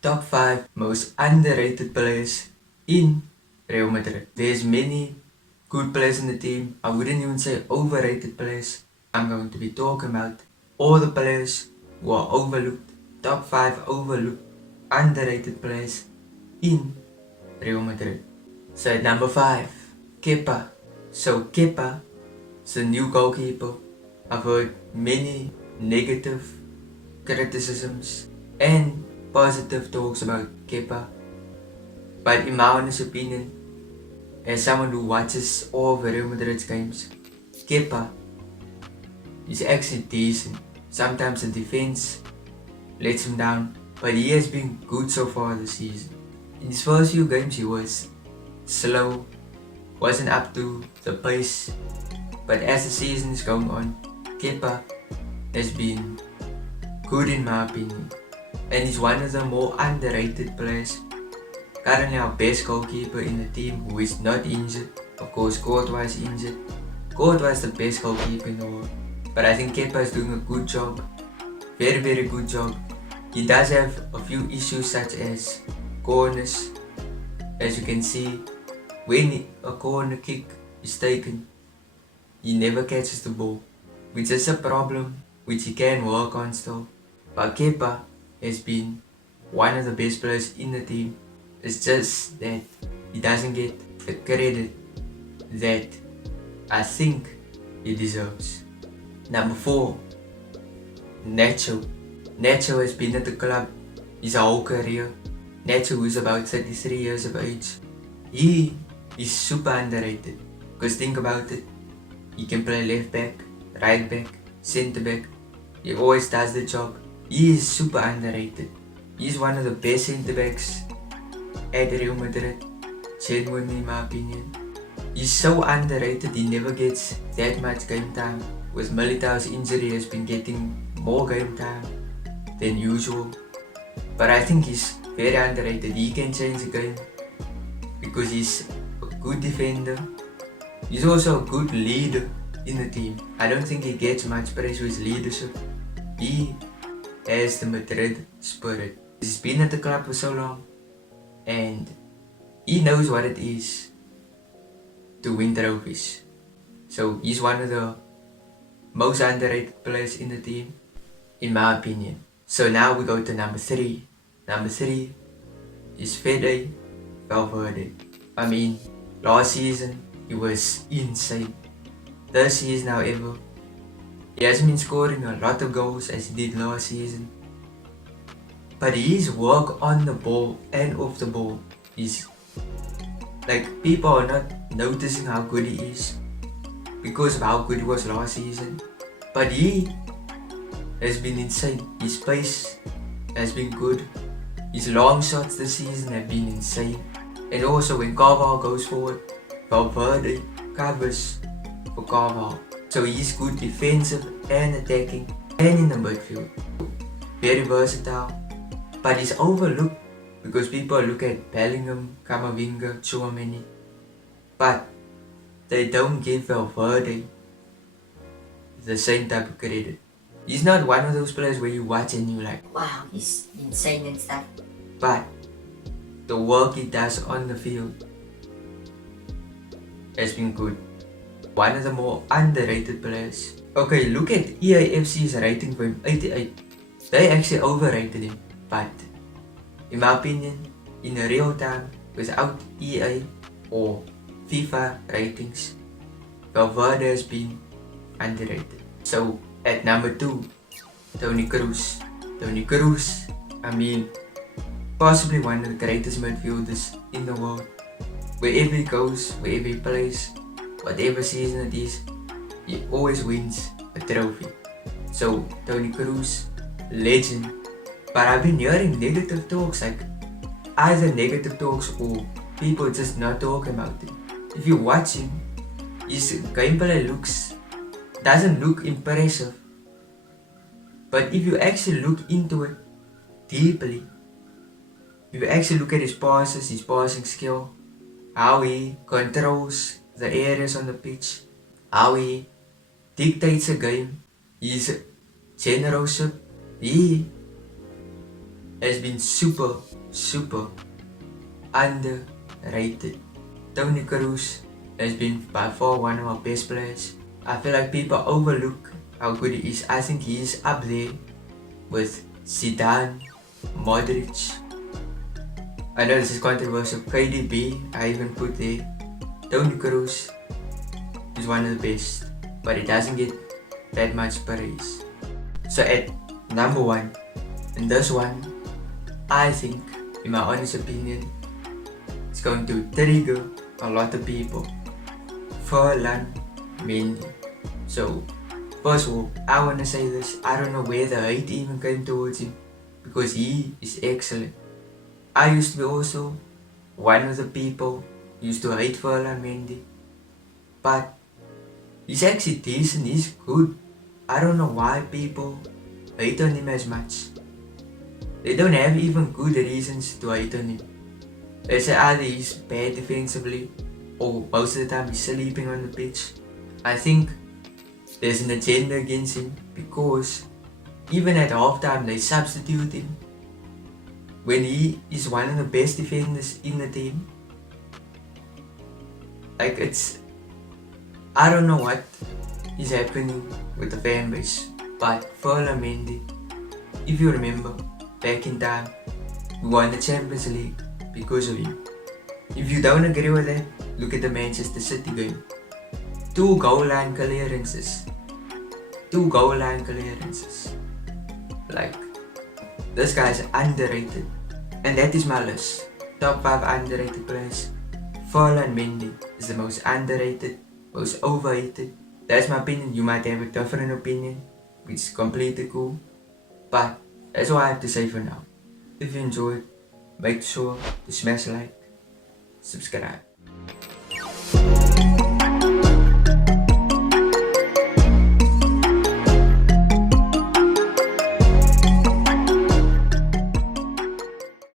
Top 5 most underrated players in Real Madrid. There's many good players in the team. I wouldn't even say overrated players. I'm going to be talking about all the players who are overlooked. Top 5 overlooked, underrated players in Real Madrid. So at number 5, Kepa. So Kepa is a new goalkeeper. I've heard many negative criticisms and positive talks about Kepa. But in my honest opinion, as someone who watches all of Real Madrid's games, Kepa is actually decent. Sometimes the defense lets him down, but he has been good so far this season. In his first few games he was slow, wasn't up to the pace, but as the season is going on, Kepa has been good in my opinion, and he's one of the more underrated players. Currently our best goalkeeper in the team who is not injured. Of course Courtois is injured. Courtois is the best goalkeeper in the world, but I think Kepa is doing a good job, very good job. He does have a few issues such as corners. As you can see, when a corner kick is taken, he never catches the ball, which is a problem which he can work on still. But Kepa has been one of the best players in the team. It's just that he doesn't get the credit that I think he deserves. Number 4, Nacho. Nacho has been at the club his whole career. Nacho, who is about 33 years of age, he is super underrated. Because think about it, he can play left back, right back, centre back. He always does the job. He is super underrated. He's one of the best centre backs at Real Madrid, genuinely in my opinion. He's so underrated, he never gets that much game time. With Militao's injury, he has been getting more game time than usual. But I think he's very underrated. He can change the game because he's a good defender. He's also a good leader in the team. I don't think he gets much praise for his leadership. He has the Madrid spirit. He's been at the club for so long and he knows what it is to win trophies. So he's one of the most underrated players in the team, in my opinion. So now we go to number 3. Number 3 is Fede Valverde. I mean, last season he was insane. This season, however, he hasn't been scoring a lot of goals as he did last season. But his work on the ball and off the ball is like, people are not noticing how good he is because of how good he was last season. But he has been insane. His pace has been good. His long shots this season have been insane. And also when Carvalho goes forward, Valverde covers for Carvalho. So he's good defensive and attacking and in the midfield. Very versatile. But he's overlooked because people look at Bellingham, Camavinga, Tchouaméni, but they don't give Valverde the same type of credit. He's not one of those players where you watch and you're like, wow, he's insane and stuff. But the work he does on the field has been good. One of the more underrated players. Okay, look at EAFC's rating for him, 88. They actually overrated him. But in my opinion, in real time, without EA or FIFA ratings, Valverde has been underrated. So at number 2, Toni Kroos. Toni Kroos, I mean, possibly one of the greatest midfielders in the world. Wherever he goes, wherever he plays, whatever season it is, he always wins a trophy. So Toni Kroos, legend. But I've been hearing negative talks, like either negative talks or people just not talking about it. If you watch him, his gameplay doesn't look impressive. But if you actually look into it deeply, if you actually look at his passes, his passing skill, how he controls the areas on the pitch, how he dictates a game, his generalship, he has been super underrated. Toni Kroos has been by far one of our best players. I feel like people overlook how good he is. I think he is up there with Zidane, Modric. I know this is controversial. KDB, I even put there. Toni Kroos is one of the best, but he doesn't get that much praise. So at number 1, and this one, I think, in my honest opinion, it's going to trigger a lot of people. Ferland Mendy. So, first of all, I want to say this. I don't know where the hate even came towards him, because he is excellent. I used to be also one of the people used to hate Ferland Mendy, but he's actually decent, he's good. I don't know why people hate on him as much. They don't have even good reasons to hate on him. They say either he's bad defensively, or most of the time he's sleeping on the pitch. I think there's an agenda against him, because even at halftime they substitute him when he is one of the best defenders in the team. Like, I don't know what is happening with the fan base, but Ferland Mendy, if you remember, back in time, we won the Champions League because of him. If you don't agree with that, look at the Manchester City game. 2 goal line clearances. Like, this guy is underrated. And that is my list. Top 5 underrated players. Ferland Mendy is the most underrated, most overrated. That's my opinion. You might have a different opinion, which is completely cool. But that's all I have to say for now. If you enjoyed, make sure to smash like, subscribe.